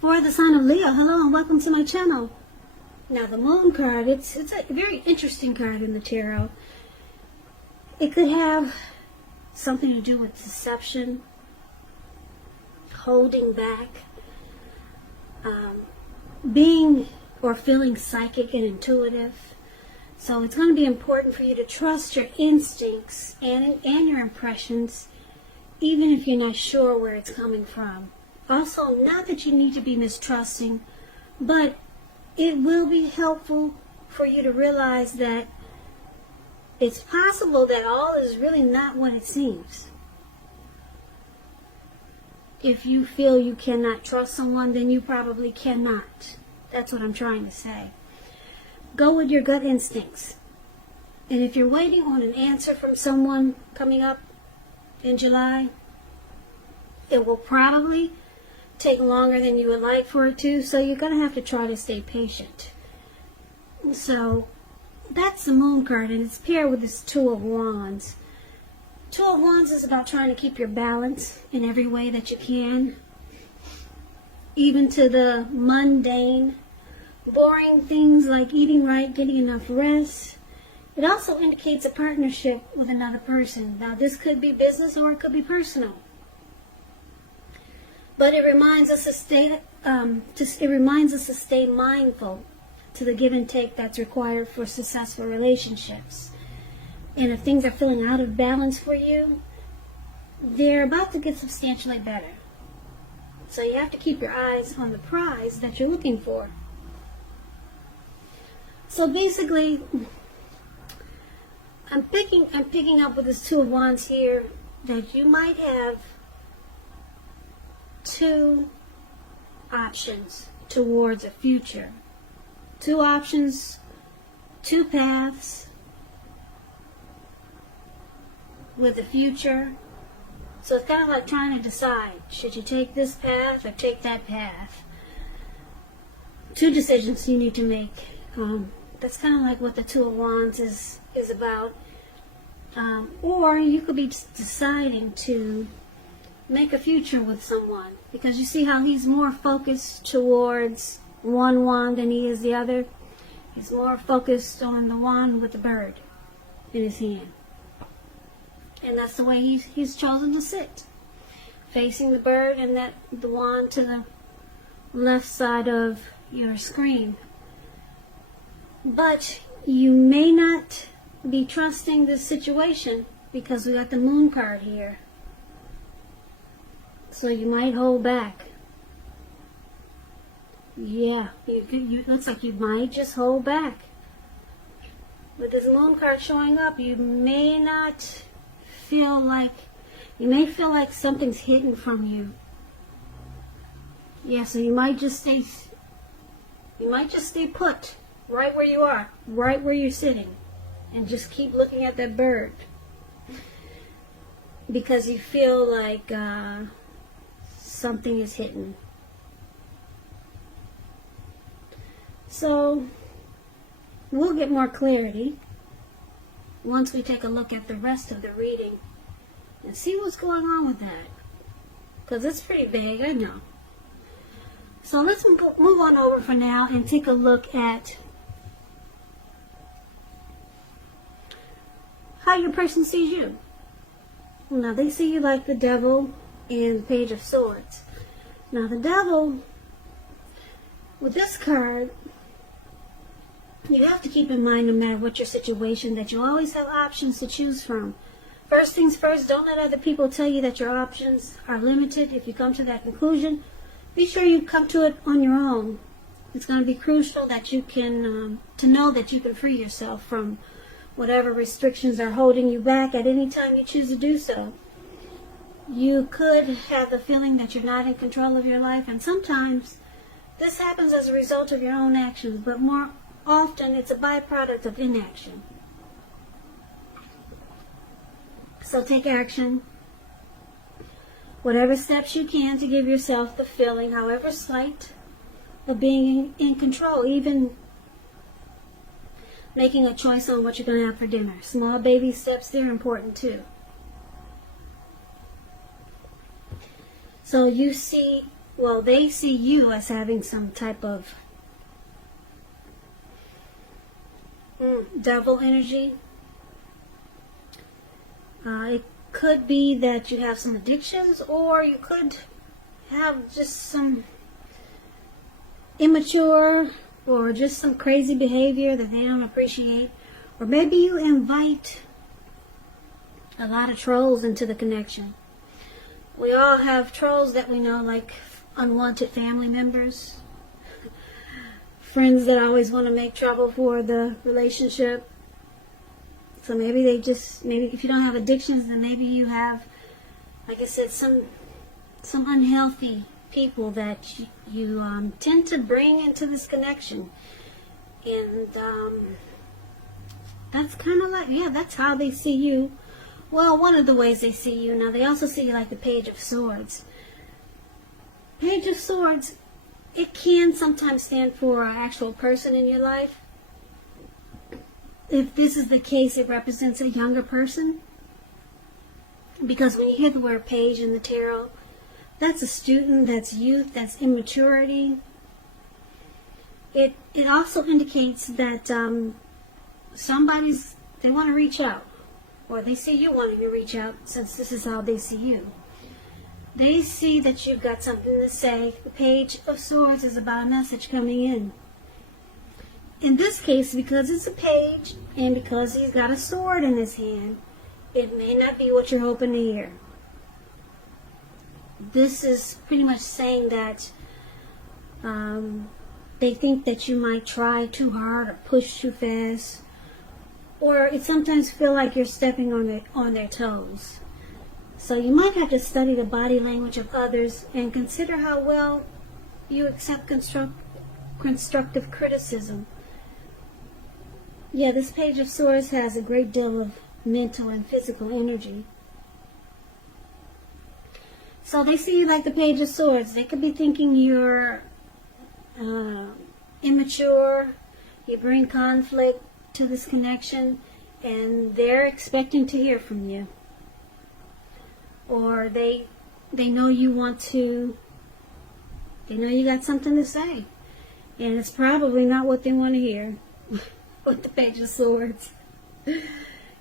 For the sign of Leo, hello and welcome to my channel. Now the moon card, it's a very interesting card in the tarot. It could have something to do with deception, holding back, being or feeling psychic and intuitive. So it's going to be important for you to trust your instincts and your impressions, even if you're not sure where it's coming from. Also, not that you need to be mistrusting, but it will be helpful for you to realize that it's possible that all is really not what it seems. If you feel you cannot trust someone, then you probably cannot. That's what I'm trying to say. Go with your gut instincts. And if you're waiting on an answer from someone coming up in July, it will probably take longer than you would like for it to, so you're going to have to try to stay patient. So that's the moon card, and it's paired with this Two of Wands. Two of Wands is about trying to keep your balance in every way that you can, even to the mundane, boring things like eating right, getting enough rest. It also indicates a partnership with another person. Now this could be business or it could be personal. But it reminds us to stay mindful to the give and take that's required for successful relationships. And if things are feeling out of balance for you, they're about to get substantially better. So you have to keep your eyes on the prize that you're looking for. So basically, I'm picking up with this Two of Wands here that you might have two options towards a future. Two options, two paths with a future. So it's kind of like trying to decide, should you take this path or take that path? Two decisions you need to make. That's kind of like what the Two of Wands is about. Or you could be deciding to make a future with someone, because you see how he's more focused towards one wand than he is the other. He's more focused on the wand with the bird in his hand, and that's the way he's chosen to sit, facing the bird and the wand to the left side of your screen. But you may not be trusting this situation because we got the moon card here. So you might hold back. Yeah, it looks like you might just hold back. With this moon card showing up, you may feel like something's hidden from you. Yeah, so you might just stay put right where you are, right where you're sitting, and just keep looking at that bird because you feel like something is hidden. So we'll get more clarity once we take a look at the rest of the reading and see what's going on with that, because it's pretty vague, I know. So let's move on over for now and take a look at how your person sees you. Now they see you like the Devil and the Page of Swords. Now the Devil, with this card, you have to keep in mind, no matter what your situation, that you always have options to choose from. First things first, don't let other people tell you that your options are limited. If you come to that conclusion, be sure you come to it on your own. It's going to be crucial that you can, to know that you can free yourself from whatever restrictions are holding you back at any time you choose to do so. You could have the feeling that you're not in control of your life, and sometimes this happens as a result of your own actions, but more often it's a byproduct of inaction. So take action. Whatever steps you can to give yourself the feeling, however slight, of being in control. Even making a choice on what you're going to have for dinner. Small baby steps, they're important too. So you see well, they see you as having some type of devil energy. It could be that you have some addictions, or you could have just some immature or just some crazy behavior that they don't appreciate. Or maybe you invite a lot of trolls into the connection. We all have trolls that we know, like unwanted family members, friends that always want to make trouble for the relationship. So maybe maybe if you don't have addictions, then maybe you have, like I said, some unhealthy people that you tend to bring into this connection. And that's kind of like, yeah, that's how they see you. Well, one of the ways they see you. Now, they also see you like the Page of Swords. Page of Swords, it can sometimes stand for an actual person in your life. If this is the case, it represents a younger person. Because when you hear the word page in the tarot, that's a student, that's youth, that's immaturity. It also indicates that they want to reach out. Or they see you wanting to reach out, since this is how they see you. They see that you've got something to say. The Page of Swords is about a message coming in. In this case, because it's a page, and because he's got a sword in his hand, it may not be what you're hoping to hear. This is pretty much saying that they think that you might try too hard or push too fast, or it sometimes feel like you're stepping on their toes. So you might have to study the body language of others and consider how well you accept constructive criticism. Yeah, this Page of Swords has a great deal of mental and physical energy. So they see you like the Page of Swords. They could be thinking you're immature, you bring conflict to this connection, and they're expecting to hear from you. Or they know you got something to say, and it's probably not what they want to hear. With the Page of Swords.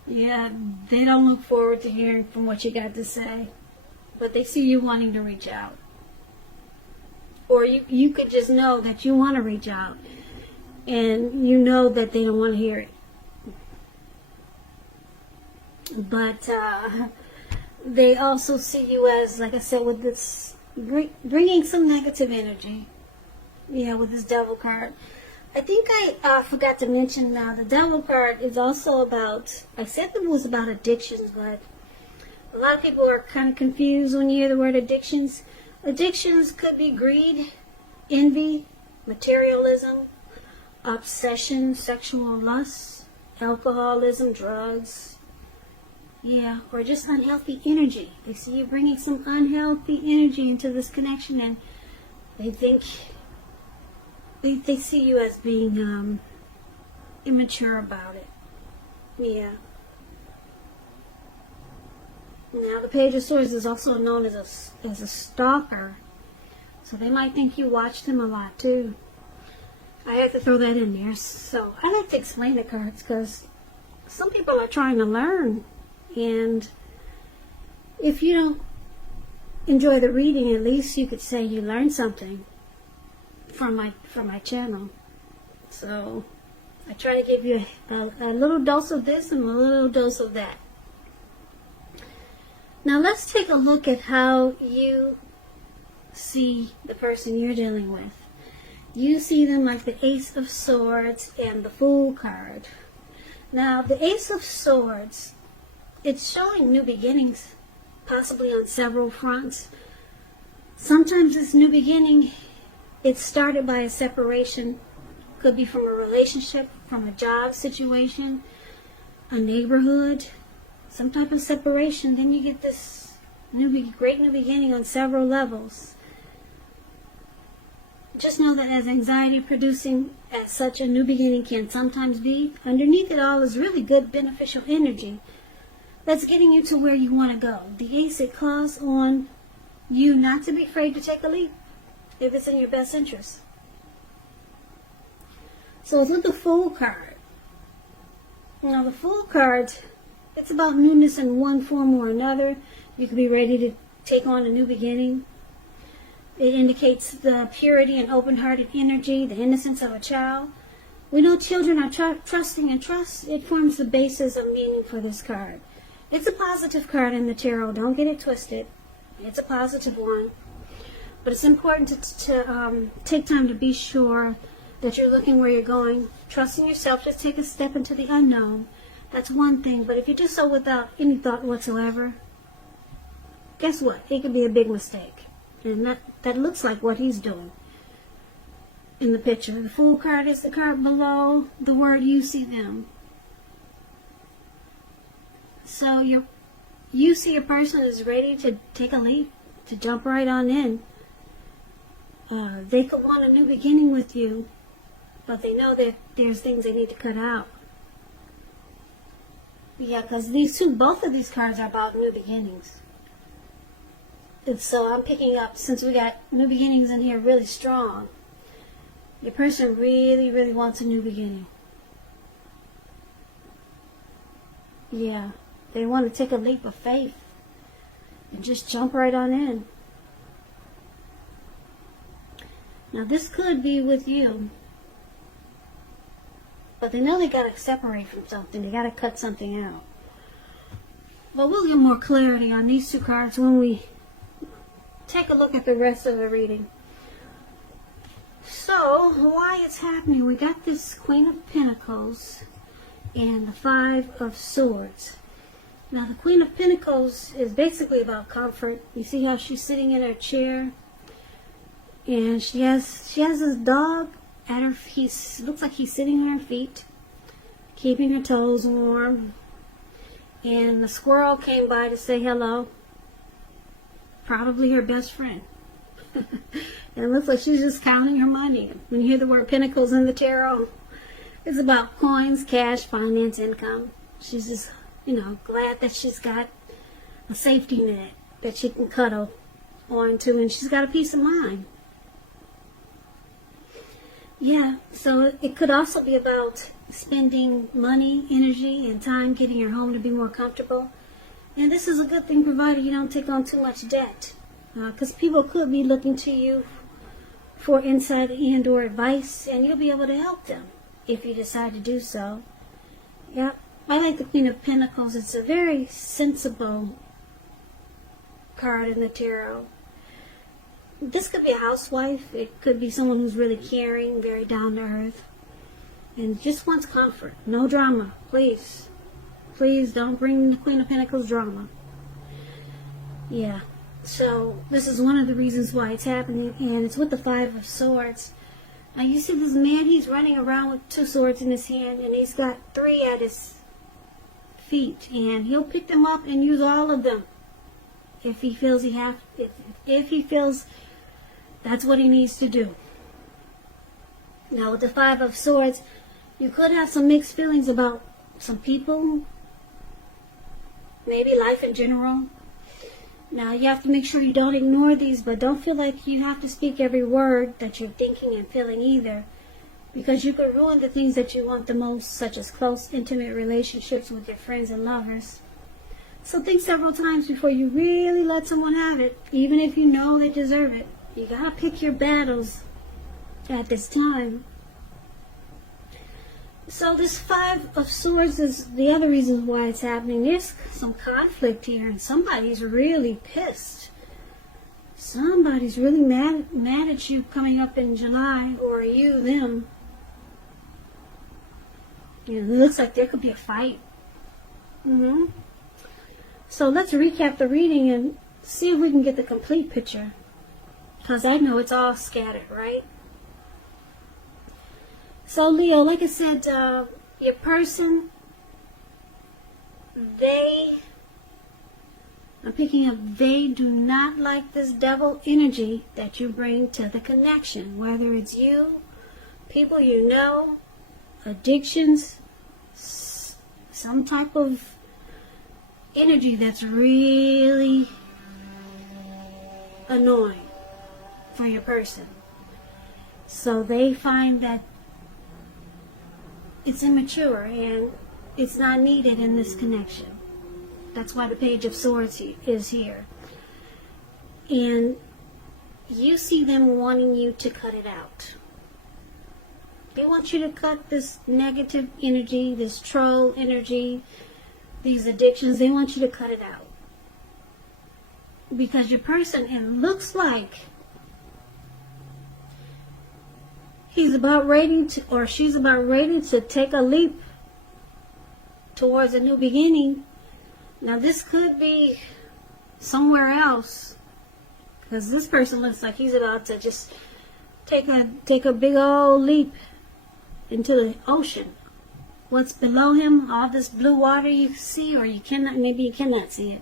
Yeah, they don't look forward to hearing from what you got to say, but they see you wanting to reach out. Or you could just know that you want to reach out, and you know that they don't want to hear it. But they also see you as, like I said, with this bringing some negative energy. Yeah, with this Devil card. I think I forgot to mention the Devil card is also about, I said it was about addictions, but a lot of people are kind of confused when you hear the word addictions. Addictions could be greed, envy, materialism, obsession, sexual lust, alcoholism, drugs, yeah, or just unhealthy energy. They see you bringing some unhealthy energy into this connection, and they think they see you as being immature about it. Yeah. Now, the Page of Swords is also known as a stalker, so they might think you watch them a lot too. I have to throw that in there. So I like to explain the cards because some people are trying to learn, and if you don't enjoy the reading, at least you could say you learned something from my channel. So I try to give you a little dose of this and a little dose of that. Now let's take a look at how you see the person you're dealing with. You see them like the Ace of Swords and the Fool card. Now the Ace of Swords, it's showing new beginnings, possibly on several fronts. Sometimes this new beginning, it's started by a separation. Could be from a relationship, from a job situation, a neighborhood, some type of separation. Then you get this great new beginning on several levels. Just know that as anxiety producing as such a new beginning can sometimes be, underneath it all is really good beneficial energy that's getting you to where you want to go. The Ace, it calls on you not to be afraid to take a leap. if it's in your best interest. So it's with the Fool card. Now the Fool card, it's about newness in one form or another. You could be ready to take on a new beginning. It indicates the purity and open-hearted energy, the innocence of a child. We know children are trusting, and trust, it forms the basis of meaning for this card. It's a positive card in the tarot. Don't get it twisted. It's a positive one. But it's important to take time to be sure that you're looking where you're going. Trusting yourself, just take a step into the unknown. That's one thing. But if you do so without any thought whatsoever, guess what? It could be a big mistake. And that looks like what he's doing in the picture. The Fool card is the card below the word you see them. So you see a person is ready to take a leap, to jump right on in. They could want a new beginning with you, but they know that there's things they need to cut out. Yeah, because both of these cards are about new beginnings. And so I'm picking up, since we got new beginnings in here really strong, your person really, really wants a new beginning. Yeah, they want to take a leap of faith and just jump right on in. Now this could be with you, but they know they got to separate from something. They got to cut something out. But we'll get more clarity on these two cards when we take a look at the rest of the reading. So, why it's happening? We got this Queen of Pentacles and the Five of Swords. Now, the Queen of Pentacles is basically about comfort. You see how she's sitting in her chair, and she has this dog at her. Looks like he's sitting on her feet, keeping her toes warm. And the squirrel came by to say hello. Probably her best friend. And it looks like she's just counting her money. When you hear the word pentacles in the tarot, it's about coins, cash, finance, income. She's just, glad that she's got a safety net that she can cuddle onto, and she's got a peace of mind. Yeah, so it could also be about spending money, energy, and time getting your home to be more comfortable. And this is a good thing provided you don't take on too much debt. Because people could be looking to you for insight and or advice, and you'll be able to help them if you decide to do so. Yeah, I like the Queen of Pentacles. It's a very sensible card in the tarot. This could be a housewife. It could be someone who's really caring, very down to earth, and just wants comfort. No drama, please. Please don't bring the Queen of Pentacles drama. Yeah. So this is one of the reasons why it's happening, and it's with the Five of Swords. Now you see this man, he's running around with two swords in his hand, and he's got three at his feet, and he'll pick them up and use all of them if he feels if he feels that's what he needs to do. Now with the Five of Swords, you could have some mixed feelings about some people, maybe life in general. Now, you have to make sure you don't ignore these, but don't feel like you have to speak every word that you're thinking and feeling either, because you could ruin the things that you want the most, such as close, intimate relationships with your friends and lovers. So think several times before you really let someone have it, even if you know they deserve it. You gotta pick your battles at this time. So this Five of Swords is the other reason why it's happening. There's some conflict here, and somebody's really pissed. Somebody's really mad at you coming up in July, or you, them. It looks like there could be a fight. So let's recap the reading and see if we can get the complete picture, because I know it's all scattered, right? So Leo, like I said, your person, I'm picking up, they do not like this devil energy that you bring to the connection, whether it's you, people you know, addictions, some type of energy that's really annoying. for your person. So they find that it's immature and it's not needed in this connection. That's why the Page of Swords is here. And you see them wanting you to cut it out. They want you to cut this negative energy, this troll energy, these addictions. They want you to cut it out. Because your person, it looks like he's about ready to, or she's about ready to take a leap towards a new beginning. Now this could be somewhere else, because this person looks like he's about to just take a big old leap into the ocean. What's below him, all this blue water you see, or you cannot, maybe you cannot see it,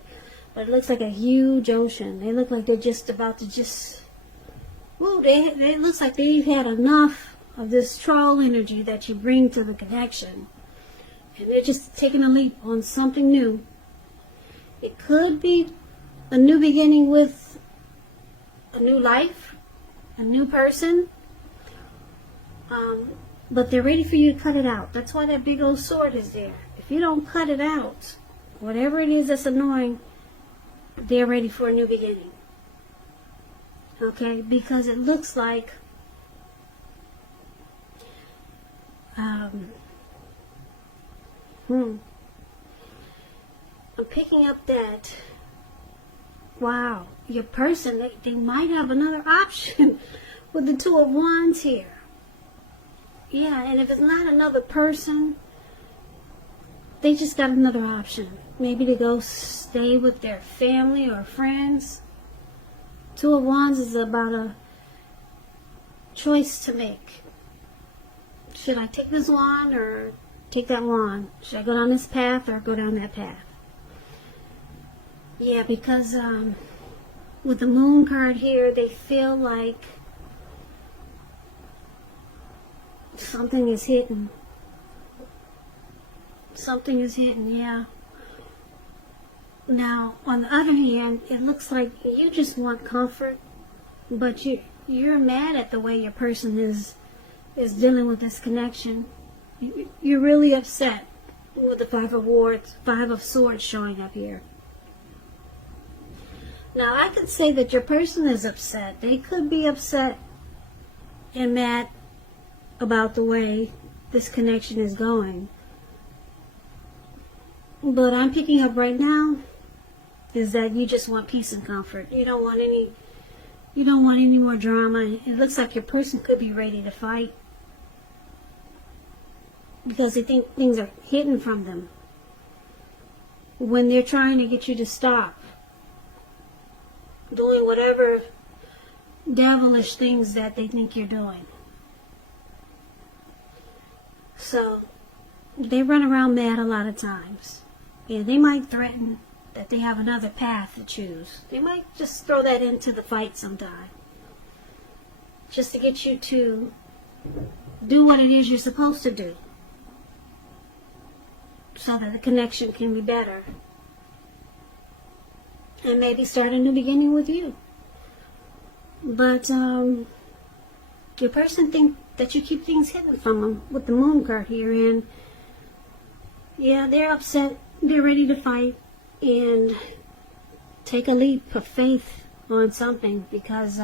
but it looks like a huge ocean. They look like they're just about to just, whoa, it looks like they've had enough of this troll energy that you bring to the connection. And they're just taking a leap on something new. It could be a new beginning with a new life, a new person. But they're ready for you to cut it out. That's why that big old sword is there. If you don't cut it out, whatever it is that's annoying, they're ready for a new beginning. Okay? Because it looks like I'm picking up that, wow, your person, they might have another option with the Two of Wands here. Yeah, and if it's not another person, they just got another option. Maybe to go stay with their family or friends. Two of Wands is about a choice to make. Should I take this wand or take that wand? Should I go down this path or go down that path? Yeah, because with the Moon card here, they feel like something is hidden. Something is hidden, yeah. Now, on the other hand, it looks like you just want comfort, but you're mad at the way your person is dealing with this connection. You're really upset with the Five of Swords showing up here. Now, I could say that your person is upset. They could be upset and mad about the way this connection is going. But I'm picking up right now is that you just want peace and comfort. You don't want any more drama. It looks like your person could be ready to fight because they think things are hidden from them when they're trying to get you to stop doing whatever devilish things that they think you're doing. So they run around mad a lot of times. Yeah, they might threaten that they have another path to choose. They might just throw that into the fight sometime, just to get you to do what it is you're supposed to do, so that the connection can be better, and maybe start a new beginning with you. But your person think that you keep things hidden from them with the Moon card here, and yeah, they're upset. They're ready to fight and take a leap of faith on something because